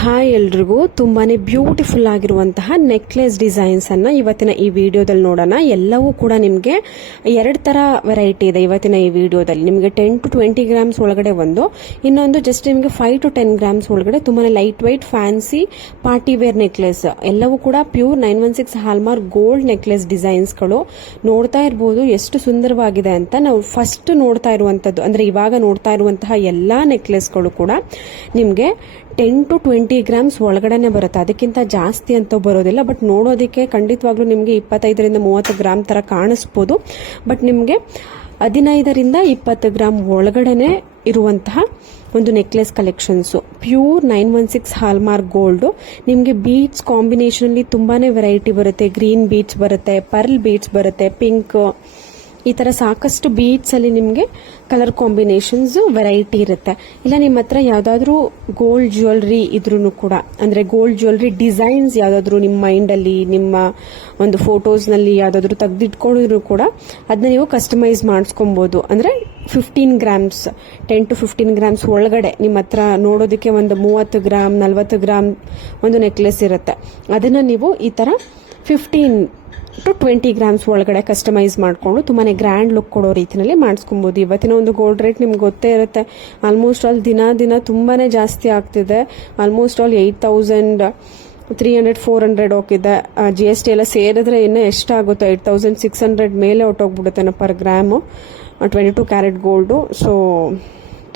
Hi ಎಲ್ರಿಗೂ, ತುಂಬಾನೇ beautiful ಆಗಿರುವಂತಹ ನೆಕ್ಲೆಸ್ ಡಿಸೈನ್ಸ್ ಅನ್ನ ಇವತ್ತಿನ ಈ ವಿಡಿಯೋದಲ್ಲಿ ನೋಡೋಣ. ಎಲ್ಲವೂ ಕೂಡ ನಿಮಗೆ ಎರಡು ತರ ವೆರೈಟಿ ಇದೆ ಇವತ್ತಿನ ಈ ವಿಡಿಯೋದಲ್ಲಿ. ನಿಮಗೆ 10 to 20 ಗ್ರಾಮ್ಸ್ ಒಳಗಡೆ ಒಂದು, ಇನ್ನೊಂದು ಜಸ್ಟ್ ನಿಮಗೆ 5 to 10 ಗ್ರಾಮ್ಸ್ ಒಳಗಡೆ ತುಂಬಾನೇ light white fancy party wear necklace. ಎಲ್ಲವೂ ಕೂಡ pure 916 hallmark gold necklace designs ಗಳು. ನೋಡ್ತಾ ಇರಬಹುದು ಎಷ್ಟು ಸುಂದರವಾಗಿದೆ ಅಂತ. ನಾವು ಫಸ್ಟ್ ನೋಡ್ತಾ ಇರುವಂತದ್ದು ಅಂದ್ರೆ ಇವಾಗ ನೋಡ್ತಾ ಇರುವಂತಹ ಎಲ್ಲಾ ನೆಕ್ಲೆಸ್ಗಳು ಕೂಡ ನಿಮಗೆ 10 to 20 ಗ್ರಾಮ್ಸ್ ಒಳಗಡೆನೆ ಬರುತ್ತೆ. ಅದಕ್ಕಿಂತ ಜಾಸ್ತಿ ಅಂತ ಬರೋದಿಲ್ಲ. ಬಟ್ ನೋಡೋದಕ್ಕೆ ಖಂಡಿತವಾಗ್ಲೂ ನಿಮಗೆ 25ರಿಂದ 30 ಗ್ರಾಮ್ ತರ ಕಾಣಿಸ್ಬೋದು. ಬಟ್ ನಿಮಗೆ 15ರಿಂದ 20 ಗ್ರಾಮ್ ಒಳಗಡೆನೆ ಇರುವಂತಹ ಒಂದು necklace collections. Pure 916 hallmark gold. ನಿಮಗೆ ಬೀಡ್ಸ್ ಕಾಂಬಿನೇಷನ್ ಅಲ್ಲಿ ತುಂಬಾನೇ ವೆರೈಟಿ ಬರುತ್ತೆ. ಗ್ರೀನ್ ಬೀಡ್ಸ್ ಬರುತ್ತೆ, ಪರ್ಲ್ ಬೀಡ್ಸ್ ಬರುತ್ತೆ, ಪಿಂಕ್, ಈ ತರ ಸಾಕಷ್ಟು ಬೀಡ್ಸ್ ಅಲ್ಲಿ ನಿಮಗೆ ಕಲರ್ ಕಾಂಬಿನೇಷನ್ಸ್ ವೆರೈಟಿ ಇರುತ್ತೆ. ಇಲ್ಲ ನಿಮ್ಮ ಹತ್ರ ಯಾವ್ದಾದ್ರು ಗೋಲ್ಡ್ ಜ್ಯುವೆಲ್ರಿ ಇದ್ರೂ ಕೂಡ, ಅಂದ್ರೆ ಗೋಲ್ಡ್ ಜ್ಯುವೆಲ್ರಿ ಡಿಸೈನ್ಸ್ ಯಾವ್ದಾದ್ರು ನಿಮ್ಮ ಮೈಂಡ್ ಅಲ್ಲಿ, ನಿಮ್ಮ ಒಂದು ಫೋಟೋಸ್ ನಲ್ಲಿ ಯಾವ್ದಾದ್ರು ತೆಗೆದಿಟ್ಕೊಂಡಿದ್ರು ಕೂಡ ಅದನ್ನ ನೀವು ಕಸ್ಟಮೈಸ್ ಮಾಡಿಸ್ಕೊಬಹುದು. ಅಂದ್ರೆ 15 ಗ್ರಾಮ್ಸ್ 10 to 15 ಗ್ರಾಮ್ಸ್ ಒಳಗಡೆ ನಿಮ್ಮ ಹತ್ರ ನೋಡೋದಕ್ಕೆ ಒಂದು 30 ಗ್ರಾಮ್ 40 ಗ್ರಾಮ್ ಒಂದು ನೆಕ್ಲೆಸ್ ಇರುತ್ತೆ. ಅದನ್ನ ನೀವು ಈ ತರ 15 to 20 ಗ್ರಾಮ್ಸ್ ಒಳಗಡೆ ಕಸ್ಟಮೈಸ್ ಮಾಡಿಕೊಂಡು ತುಂಬಾನೇ ಗ್ರ್ಯಾಂಡ್ ಲುಕ್ ಕೊಡೋ ರೀತಿಯಲ್ಲಿ ಮಾಡಿಸ್ಕೊಬಹುದು. ಇವತ್ತಿನ ಒಂದು ಗೋಲ್ಡ್ ರೇಟ್ ನಿಮ್ಗೆ ಗೊತ್ತೇ ಇರುತ್ತೆ. ಆಲ್ಮೋಸ್ಟ್ ಆಲ್ ದಿನ ತುಂಬಾನೇ ಜಾಸ್ತಿ ಆಗ್ತಿದೆ. ಆಲ್ಮೋಸ್ಟ್ ಆಲ್ 8,300-400 ಹೋಗಿದೆ. GST ಎಲ್ಲ ಸೇರಿದ್ರೆ ಇನ್ನೂ ಎಷ್ಟಾಗುತ್ತೋ 8,600 ಮೇಲೆ ಹೊಟ್ಟೋಗ್ಬಿಡುತ್ತೆ per gram 22 carat gold. So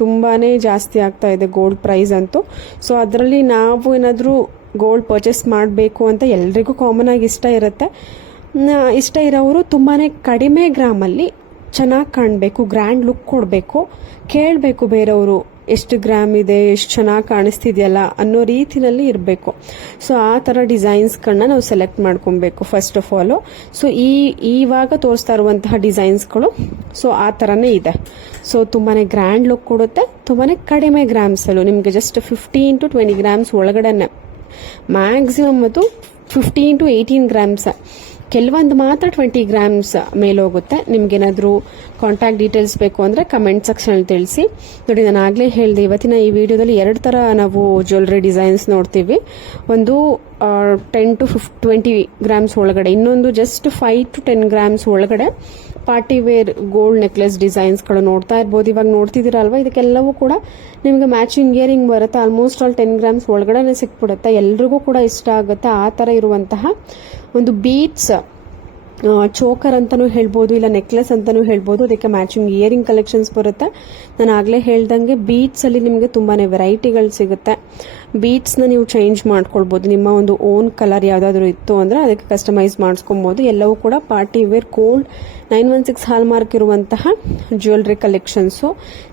ತುಂಬಾನೇ ಜಾಸ್ತಿ ಆಗ್ತಾ ಇದೆ ಗೋಲ್ಡ್ ಪ್ರೈಸ್ ಅಂತೂ. ಸೊ ಅದರಲ್ಲಿ ನಾವು ಏನಾದರೂ ಗೋಲ್ಡ್ ಪರ್ಚೇಸ್ ಮಾಡಬೇಕು ಅಂತ ಎಲ್ರಿಗೂ ಕಾಮನ್ ಆಗಿ ಇಷ್ಟ ಇರುತ್ತೆ. ಇಷ್ಟ ಇರೋರು ತುಂಬಾನೇ ಕಡಿಮೆ ಗ್ರಾಮಲ್ಲಿ ಚೆನ್ನಾಗಿ ಕಾಣಬೇಕು, ಗ್ರ್ಯಾಂಡ್ ಲುಕ್ ಕೊಡಬೇಕು, ಕೇಳಬೇಕು ಬೇರೆಯವರು ಎಷ್ಟು ಗ್ರಾಮ್ ಇದೆ, ಎಷ್ಟು ಚೆನ್ನಾಗಿ ಕಾಣಿಸ್ತಿದೆಯಲ್ಲ ಅನ್ನೋ ರೀತಿನಲ್ಲಿ ಇರಬೇಕು. ಸೊ ಆ ಥರ ಡಿಸೈನ್ಸ್ಗಳನ್ನ ನಾವು ಸೆಲೆಕ್ಟ್ ಮಾಡ್ಕೊಬೇಕು ಫಸ್ಟ್ ಆಫ್ ಆಲ್. ಸೊ ಇವಾಗ ತೋರಿಸ್ತಾ ಇರುವಂತಹ ಡಿಸೈನ್ಸ್ಗಳು ಸೊ ಆ ಥರನೇ ಇದೆ. ಸೊ ತುಂಬಾನೇ ಗ್ರ್ಯಾಂಡ್ ಲುಕ್ ಕೊಡುತ್ತೆ. ತುಂಬಾನೇ ಕಡಿಮೆ ಗ್ರಾಮ್ಸಲ್ಲೂ ನಿಮಗೆ ಜಸ್ಟ್ 15 to 20 ಗ್ರಾಮ್ಸ್ ಒಳಗಡೆನೆ, ಮ್ಯಾಕ್ಸಿಮಮ್ ಅದು 15 to 18 ಗ್ರಾಮ್ಸ್. ಕೆಲವೊಂದು ಮಾತ್ರ 20 ಗ್ರಾಮ್ಸ್ ಮೇಲೆ ಹೋಗುತ್ತೆ. ನಿಮ್ಗೇನಾದ್ರೂ ಕಾಂಟ್ಯಾಕ್ಟ್ ಡೀಟೇಲ್ಸ್ ಬೇಕು ಅಂದ್ರೆ ಕಮೆಂಟ್ ಸೆಕ್ಷನ್ ಅಲ್ಲಿ ತಿಳಿಸಿ. ನೋಡಿ, ನಾನು ಆಗ್ಲೇ ಹೇಳಿದೆ ಇವತ್ತಿನ ಈ ವಿಡಿಯೋದಲ್ಲಿ 2 ತರ ನಾವು ಜ್ಯುವೆಲ್ರಿ ಡಿಸೈನ್ಸ್ ನೋಡ್ತೀವಿ. ಒಂದು 10 to 20 ಗ್ರಾಮ್ಸ್ ಒಳಗಡೆ, ಇನ್ನೊಂದು ಜಸ್ಟ್ 5 to 10 ಗ್ರಾಮ್ಸ್ ಒಳಗಡೆ party wear gold necklace designs ಗಳು ನೋಡ್ತಾ ಇರ್ಬೋದು. ಇವಾಗ ನೋಡ್ತಿದ್ದೀರಲ್ವಾ, ಇದಕ್ಕೆಲ್ಲವೂ ಕೂಡ ನಿಮಗೆ ಮ್ಯಾಚಿಂಗ್ ಇಯರಿಂಗ್ ಬರುತ್ತೆ. ಆಲ್ಮೋಸ್ಟ್ ಆಲ್ 10 ಗ್ರಾಮ್ಸ್ ಒಳಗಡೆ ಸಿಕ್ಬಿಡುತ್ತೆ. ಎಲ್ರಿಗೂ ಕೂಡ ಇಷ್ಟ ಆಗುತ್ತೆ ಆ ತರ ಇರುವಂತಹ ಒಂದು ಬೀಡ್ಸ್ ಚೋಕರ್ ಅಂತಾನೂ ಹೇಳ್ಬೋದು, ಇಲ್ಲ ನೆಕ್ಲೆಸ್ ಅಂತಾನೂ ಹೇಳ್ಬೋದು. ಅದಕ್ಕೆ ಮ್ಯಾಚಿಂಗ್ ಇಯರಿಂಗ್ ಕಲೆಕ್ಷನ್ಸ್ ಬರುತ್ತೆ. ನಾನು ಆಗ್ಲೇ ಹೇಳ್ದಂಗೆ ಬೀಡ್ಸ್ ಅಲ್ಲಿ ನಿಮಗೆ ತುಂಬಾನೇ ವೆರೈಟಿಗಳು ಸಿಗುತ್ತೆ. ಬೀಡ್ಸ್ ನ ನೀವು ಚೇಂಜ್ ಮಾಡ್ಕೊಳ್ಬಹುದು. ನಿಮ್ಮ ಒಂದು ಓನ್ ಕಲರ್ ಯಾವ್ದಾದ್ರು ಇತ್ತು ಅಂದ್ರೆ ಅದಕ್ಕೆ ಕಸ್ಟಮೈಸ್ ಮಾಡಿಸ್ಕೊಬಹುದು. ಎಲ್ಲವೂ ಕೂಡ ಪಾರ್ಟಿ ವೇರ್ ಗೋಲ್ಡ್ 916 ಹಾಲ್ಮಾರ್ಕ್ ಇರುವಂತಹ ಜ್ಯುವೆಲ್ರಿ ಕಲೆಕ್ಷನ್ಸ್.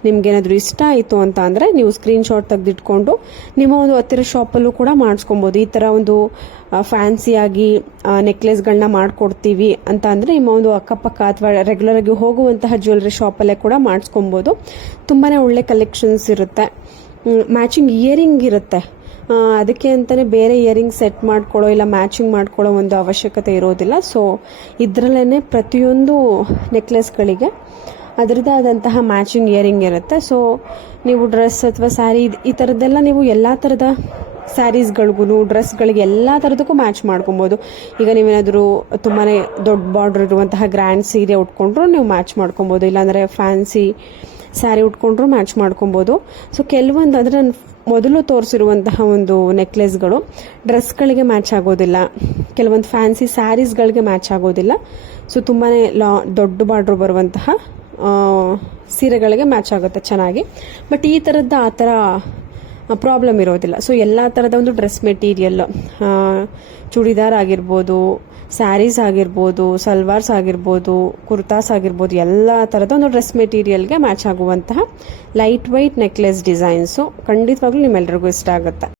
ನಿಮ್ಗೇನಾದ್ರೂ ಇಷ್ಟ ಆಯಿತು ಅಂತ ಅಂದ್ರೆ ನೀವು ಸ್ಕ್ರೀನ್ ಶಾಟ್ ತೆಗೆದಿಟ್ಕೊಂಡು ನಿಮ್ಮ ಒಂದು ಹತ್ತಿರ ಶಾಪಲ್ಲೂ ಕೂಡ ಮಾಡಿಸ್ಕೊಬಹುದು. ಈ ತರ ಒಂದು ಫ್ಯಾನ್ಸಿಯಾಗಿ ನೆಕ್ಲೆಸ್ಗಳನ್ನ ಮಾಡ್ಕೊಡ್ತೀವಿ ಅಂತ ಅಂದ್ರೆ ನಿಮ್ಮ ಒಂದು ಅಕ್ಕಪಕ್ಕ ಅಥವಾ ರೆಗ್ಯುಲರ್ ಆಗಿ ಹೋಗುವಂತಹ ಜ್ಯುವೆಲ್ರಿ ಶಾಪಲ್ಲೇ ಕೂಡ ಮಾಡಿಸ್ಕೊಬಹುದು. ತುಂಬಾನೇ ಒಳ್ಳೆ ಕಲೆಕ್ಷನ್ಸ್ ಇರುತ್ತೆ. ಮ್ಯಾಚಿಂಗ್ ಇಯರಿಂಗ್ ಇರುತ್ತೆ. ಅದಕ್ಕೆ ಅಂತಾನೆ ಬೇರೆ ಇಯರಿಂಗ್ ಸೆಟ್ ಮಾಡ್ಕೊಳ್ಳೋ ಇಲ್ಲ ಮ್ಯಾಚಿಂಗ್ ಮಾಡ್ಕೊಳ್ಳೋ ಒಂದು ಅವಶ್ಯಕತೆ ಇರೋದಿಲ್ಲ. ಸೊ ಇದರಲ್ಲೇನೆ ಪ್ರತಿಯೊಂದು ನೆಕ್ಲೆಸ್ಗಳಿಗೆ ಅದರದ್ದೇ ಆದಂತಹ ಮ್ಯಾಚಿಂಗ್ ಇಯರಿಂಗ್ ಇರುತ್ತೆ. ಸೊ ನೀವು ಡ್ರೆಸ್ ಅಥವಾ ಸ್ಯಾರಿ ಈ ಥರದ್ದೆಲ್ಲ ನೀವು ಎಲ್ಲ ಥರದ ಸ್ಯಾರೀಸ್ಗಳಿಗೂ ಡ್ರೆಸ್ಗಳಿಗೆ ಎಲ್ಲ ಥರದಕ್ಕೂ ಮ್ಯಾಚ್ ಮಾಡ್ಕೊಬೋದು. ಈಗ ನೀವೇನಾದರೂ ತುಂಬಾ ದೊಡ್ಡ ಬಾರ್ಡರ್ ಇರುವಂತಹ ಗ್ರ್ಯಾಂಡ್ ಸೀರೆ ಉಟ್ಕೊಂಡ್ರು ನೀವು ಮ್ಯಾಚ್ ಮಾಡ್ಕೊಬೋದು. ಇಲ್ಲಾಂದರೆ ಫ್ಯಾನ್ಸಿ ಸ್ಯಾರಿ ಉಟ್ಕೊಂಡ್ರು ಮ್ಯಾಚ್ ಮಾಡ್ಕೊಬೋದು. ಸೊ ಕೆಲವೊಂದು ಅಂದರೆ ನಾನು ಮೊದಲು ತೋರಿಸಿರುವಂತಹ ಒಂದು ನೆಕ್ಲೆಸ್ಗಳು ಡ್ರೆಸ್ಗಳಿಗೆ ಮ್ಯಾಚ್ ಆಗೋದಿಲ್ಲ, ಕೆಲವೊಂದು ಫ್ಯಾನ್ಸಿ ಸ್ಯಾರೀಸ್ಗಳಿಗೆ ಮ್ಯಾಚ್ ಆಗೋದಿಲ್ಲ. ಸೊ ತುಂಬಾ ದೊಡ್ಡ ಬಾರ್ಡ್ರ್ ಬರುವಂತಹ ಸೀರೆಗಳಿಗೆ ಮ್ಯಾಚ್ ಆಗುತ್ತೆ ಚೆನ್ನಾಗಿ. ಬಟ್ ಈ ಥರದ್ದು ಆ ಥರ ಪ್ರಾಬ್ಲಮ್ ಇರೋದಿಲ್ಲ. ಸೊ ಎಲ್ಲ ಥರದ ಒಂದು ಡ್ರೆಸ್ ಮೆಟೀರಿಯಲ್, ಚೂಡಿದಾರ್ ಆಗಿರ್ಬೋದು, ಸ್ಯಾರೀಸ್ ಆಗಿರ್ಬೋದು, ಸಲ್ವಾರ್ಸ್ ಆಗಿರ್ಬೋದು, ಕುರ್ತಾಸ್ ಆಗಿರ್ಬೋದು, ಎಲ್ಲ ಥರದ ಒಂದು ಡ್ರೆಸ್ ಮೆಟೀರಿಯಲ್ಗೆ ಮ್ಯಾಚ್ ಆಗುವಂತಹ ಲೈಟ್ ವೈಟ್ ನೆಕ್ಲೆಸ್ ಡಿಸೈನ್ಸು ಖಂಡಿತವಾಗ್ಲೂ ನಿಮ್ಮೆಲ್ಲರಿಗೂ ಇಷ್ಟ ಆಗುತ್ತೆ.